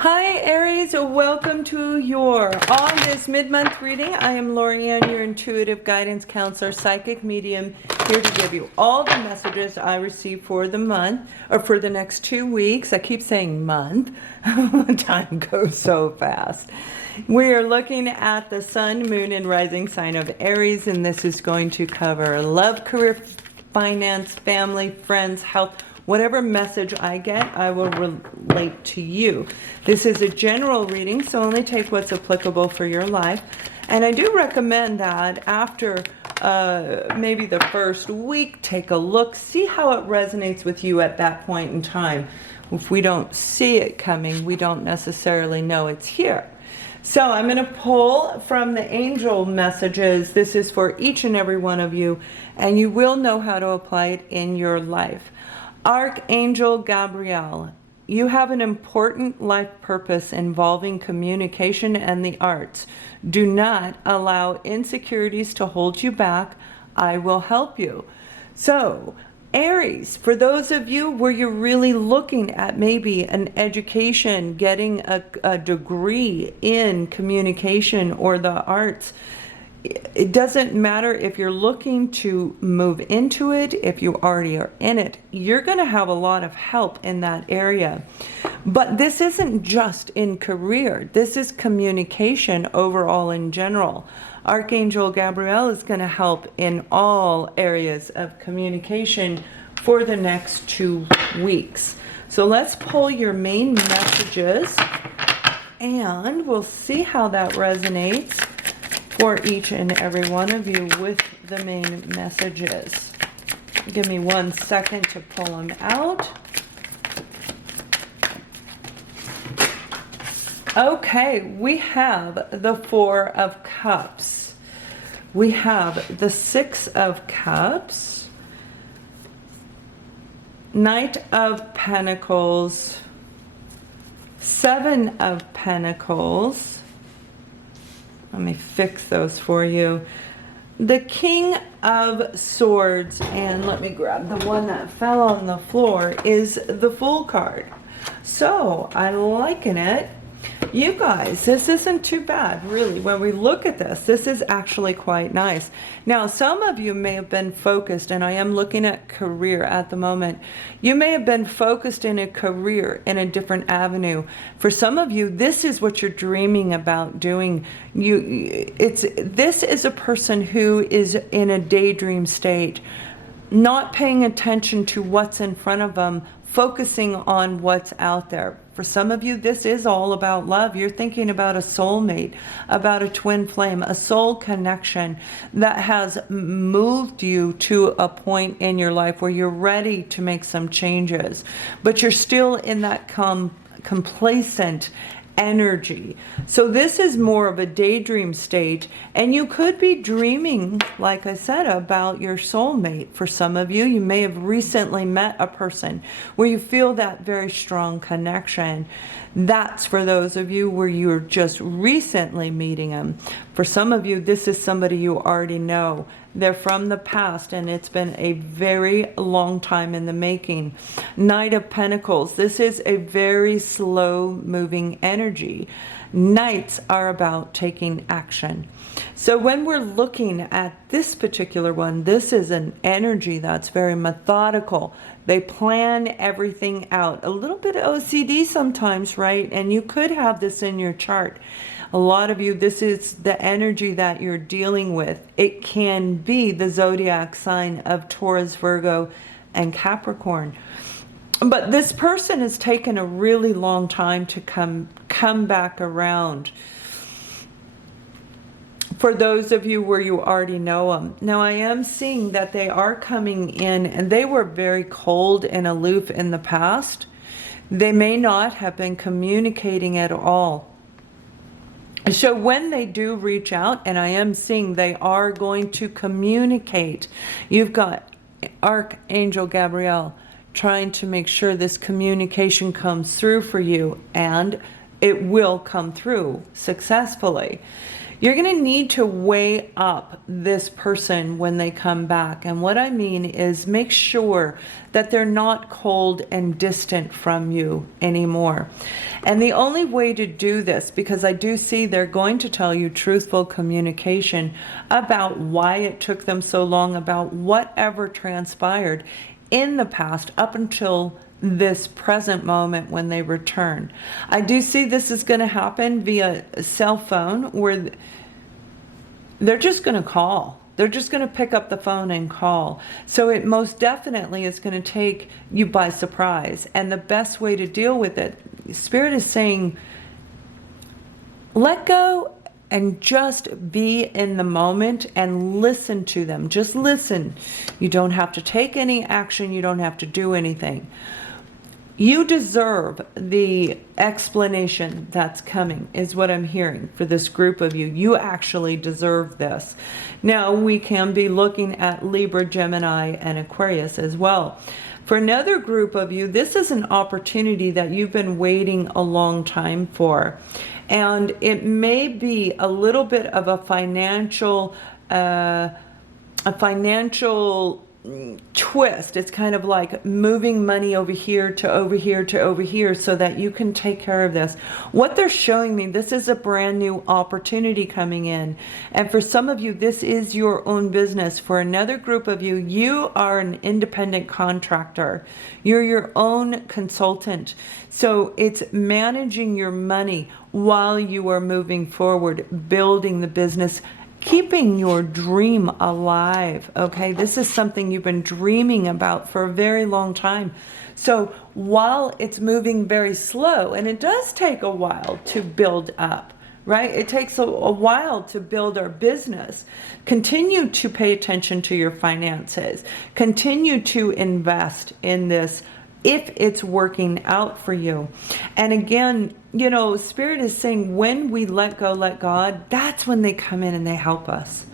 Hi Aries, welcome to your August mid-month reading. I am Lorianne, your intuitive guidance counselor, psychic medium, here to give you all the messages I receive for the month, or for the next 2 weeks. I keep saying month. Time goes so fast. We are looking at the sun, moon, and rising sign of Aries, and this is going to cover love, career, finance, family, friends, health. Whatever message I get, I will relate to you. This is a general reading, so only take what's applicable for your life. And I do recommend that after maybe the first week, take a look, see how it resonates with you at that point in time. If we don't see it coming, we don't necessarily know it's here. So I'm going to pull from the angel messages. This is for each and every one of you, and you will know how to apply it in your life. Archangel Gabriel, you have an important life purpose involving communication and the arts. Do not allow insecurities to hold you back. I will help you. So, Aries, for those of you where you're really looking at maybe an education, getting a degree in communication or the arts, it doesn't matter if you're looking to move into it, if you already are in it, you're going to have a lot of help in that area. But this isn't just in career. This is communication overall in general. Archangel Gabriel is going to help in all areas of communication for the next 2 weeks. So let's pull your main messages and we'll see how that resonates for each and every one of you with the main messages. Give me 1 second to pull them out. Okay, we have the Four of Cups. We have the Six of Cups, Knight of Pentacles, Seven of Pentacles. Let me fix those for you. The King of Swords, and let me grab the one that fell on the floor, is the Fool card. So, I liken it. You guys, this isn't too bad, really. When we look at this, this is actually quite nice. Now, some of you may have been focused, and I am looking at career at the moment. You may have been focused in a career in a different avenue. For some of you, this is what you're dreaming about doing. This is a person who is in a daydream state, not paying attention to what's in front of them, focusing on what's out there. For some of you, this is all about love. You're thinking about a soulmate, about a twin flame, a soul connection that has moved you to a point in your life where you're ready to make some changes, but you're still in that complacent energy. So this is more of a daydream state, and you could be dreaming, like I said, about your soulmate. For some of you, you may have recently met a person where you feel that very strong connection. That's for those of you where you're just recently meeting them. For some of you, this is somebody you already know. They're from the past, and it's been a very long time in the making. Knight of Pentacles. This is a very slow-moving energy. Knights are about taking action. So when we're looking at this particular one, this is an energy that's very methodical. They plan everything out. A little bit of OCD sometimes, right? And you could have this in your chart. A lot of you, this is the energy that you're dealing with. It can be the zodiac sign of Taurus, Virgo, and Capricorn. But this person has taken a really long time to come back around. For those of you where you already know them. Now, I am seeing that they are coming in, and they were very cold and aloof in the past. They may not have been communicating at all. So when they do reach out, and I am seeing they are going to communicate, you've got Archangel Gabriel trying to make sure this communication comes through for you, and it will come through successfully. You're going to need to weigh up this person when they come back. And what I mean is make sure that they're not cold and distant from you anymore. And the only way to do this, because I do see they're going to tell you truthful communication about why it took them so long, about whatever transpired in the past up until this present moment when they return. I do see this is going to happen via a cell phone, where they're just going to call. They're just going to pick up the phone and call. So it most definitely is going to take you by surprise. And the best way to deal with it, Spirit is saying, let go and just be in the moment and listen to them. Just listen. You don't have to take any action. You don't have to do anything. You deserve the explanation that's coming, is what I'm hearing for this group of you. You actually deserve this. Now, we can be looking at Libra, Gemini, and Aquarius as well. For another group of you, this is an opportunity that you've been waiting a long time for. And it may be a little bit of a financial twist. It's kind of like moving money over here to over here to over here so that you can take care of this. What they're showing me, this is a brand new opportunity coming in. And for some of you, this is your own business. For another group of you, you are an independent contractor. You're your own consultant. So it's managing your money while you are moving forward, building the business, keeping your dream alive. Okay, this is something you've been dreaming about for a very long time. So while it's moving very slow, and it does take a while to build up, right? It takes a while to build our business. Continue to pay attention to your finances. Continue to invest in this if it's working out for you. And again, you know, Spirit is saying when we let go, let God, that's when they come in and they help us.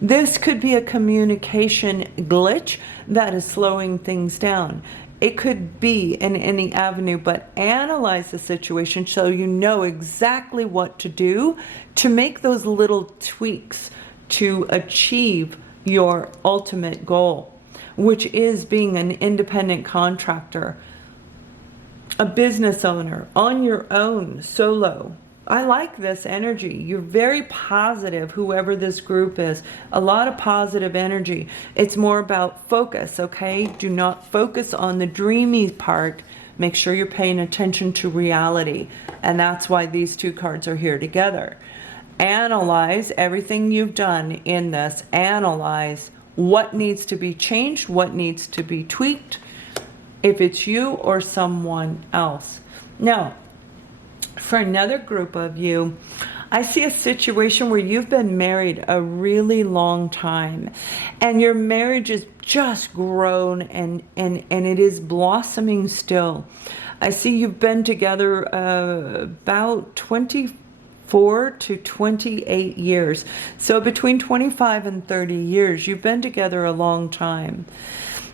This could be a communication glitch that is slowing things down. It could be in any avenue, but analyze the situation so you know exactly what to do to make those little tweaks to achieve your ultimate goal, which is being an independent contractor, a business owner, on your own, solo. I like this energy. You're very positive, whoever this group is. A lot of positive energy. It's more about focus, okay? Do not focus on the dreamy part. Make sure you're paying attention to reality. And that's why these two cards are here together. Analyze everything you've done in this. Analyze what needs to be changed, what needs to be tweaked, if it's you or someone else. Now, for another group of you, I see a situation where you've been married a really long time and your marriage has just grown and it is blossoming still. I see you've been together about 24 to 28 years. So between 25 and 30 years, you've been together a long time.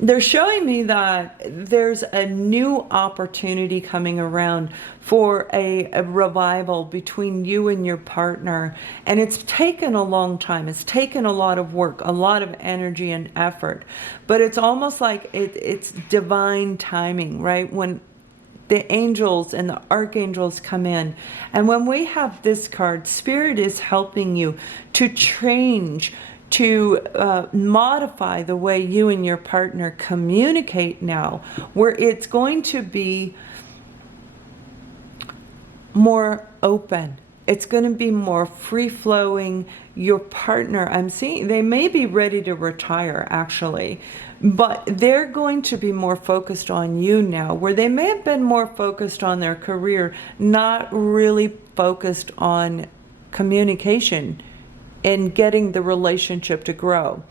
They're showing me that there's a new opportunity coming around for a revival between you and your partner. And it's taken a long time. It's taken a lot of work, a lot of energy and effort. But it's almost like it's divine timing, right? When the angels and the archangels come in. And when we have this card, Spirit is helping you to change, to modify the way you and your partner communicate now, where it's going to be more open. It's going to be more free-flowing. Your partner, I'm seeing, they may be ready to retire, actually, but they're going to be more focused on you now, where they may have been more focused on their career, not really focused on communication and getting the relationship to grow.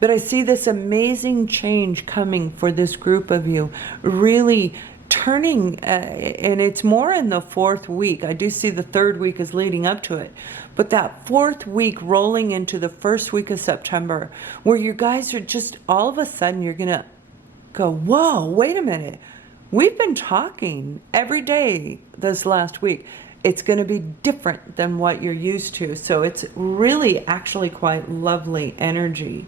But I see this amazing change coming for this group of you, really turning, and it's more in the fourth week. I do see the third week is leading up to it, but that fourth week rolling into the first week of September, where you guys are just, all of a sudden you're gonna go, whoa, wait a minute, we've been talking every day this last week. It's going to be different than what you're used to. So it's really actually quite lovely energy.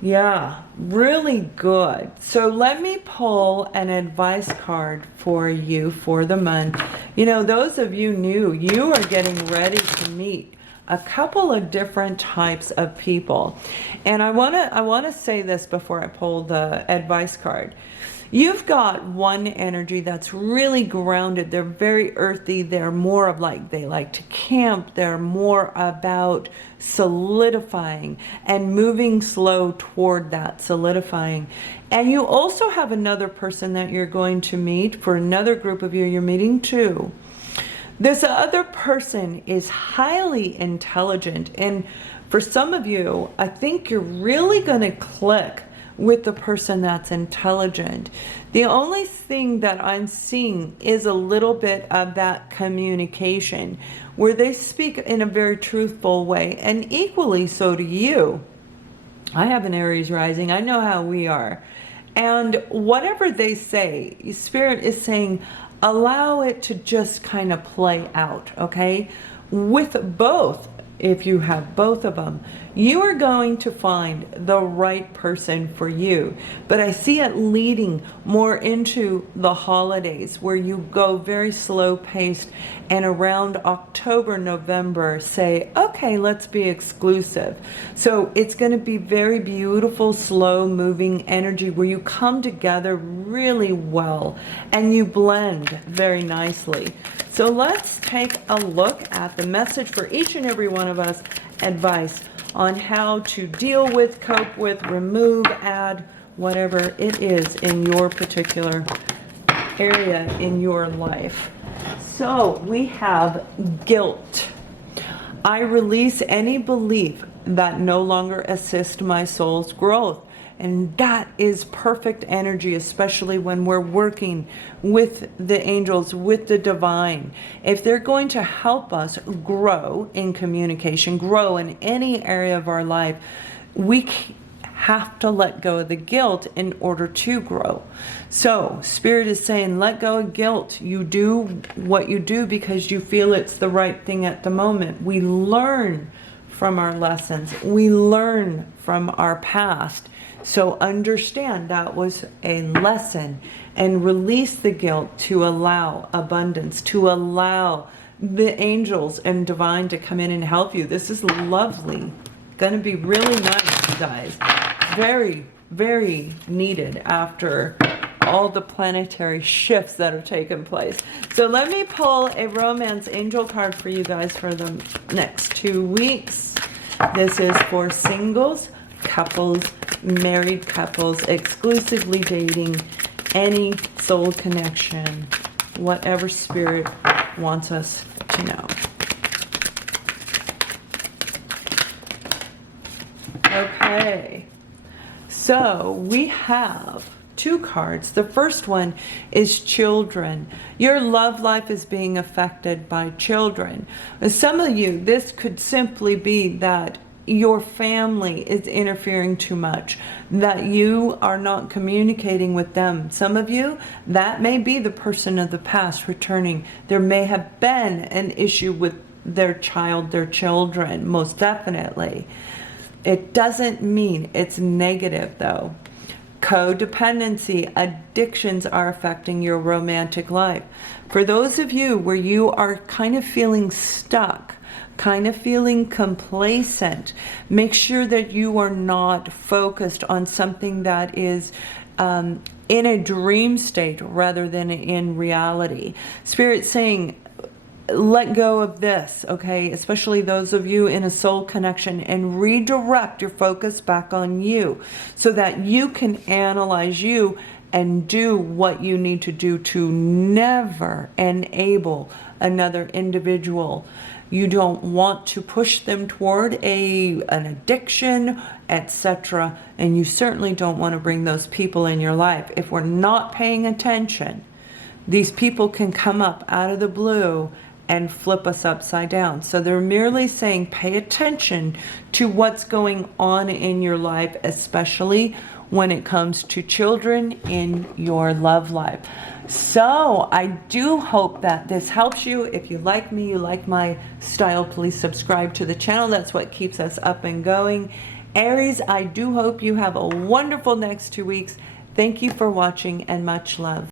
Yeah, really good. So let me pull an advice card for you for the month. You know, those of you new, you are getting ready to meet a couple of different types of people. And I want to say this before I pull the advice card. You've got one energy that's really grounded. They're very earthy. They're more of like, they like to camp. They're more about solidifying and moving slow toward that solidifying. And you also have another person that you're going to meet. For another group of you, you're meeting two. This other person is highly intelligent. And for some of you, I think you're really going to click with the person that's intelligent. The only thing that I'm seeing is a little bit of that communication where they speak in a very truthful way, and equally so to you. I have an Aries rising. I know how we are. And whatever they say, Spirit is saying, allow it to just kind of play out, okay? With both, if you have both of them, you are going to find the right person for you. But I see it leading more into the holidays where you go very slow paced, and around October, November say, okay, let's be exclusive. So it's going to be very beautiful, slow moving energy where you come together really well and you blend very nicely. So let's take a look at the message for each and every one of us, advice on how to deal with, cope with, remove, add, whatever it is in your particular area in your life. So we have guilt. I release any belief that no longer assists my soul's growth. And that is perfect energy, especially when we're working with the angels, with the divine. If they're going to help us grow in communication, grow in any area of our life, we have to let go of the guilt in order to grow. So Spirit is saying, let go of guilt. You do what you do because you feel it's the right thing at the moment. We learn from our lessons. We learn from our past. So understand that was a lesson, and release the guilt to allow abundance, to allow the angels and divine to come in and help you. This is lovely. Going to be really nice, you guys. Very, very needed after all the planetary shifts that are taking place. So let me pull a romance angel card for you guys for the next 2 weeks. This is for singles, couples, married couples, exclusively dating, any soul connection, whatever Spirit wants us to know. Okay, so we have 2 cards. The first one is children. Your love life is being affected by children. Some of you, this could simply be that your family is interfering too much, that you are not communicating with them. Some of you, that may be the person of the past returning. There may have been an issue with their child, their children, most definitely. It doesn't mean it's negative though. Codependency, addictions are affecting your romantic life. For those of you where you are kind of feeling stuck, kind of feeling complacent, make sure that you are not focused on something that is in a dream state rather than in reality. Spirit saying, let go of this, okay? Especially those of you in a soul connection, and redirect your focus back on you so that you can analyze you and do what you need to do to never enable another individual. You don't want to push them toward an addiction, etc. And you certainly don't want to bring those people in your life. If we're not paying attention, these people can come up out of the blue and flip us upside down. So they're merely saying, pay attention to what's going on in your life, especially when it comes to children in your love life. So I do hope that this helps you. If you like me, you like my style, please subscribe to the channel. That's what keeps us up and going. Aries, I do hope you have a wonderful next 2 weeks. Thank you for watching and much love.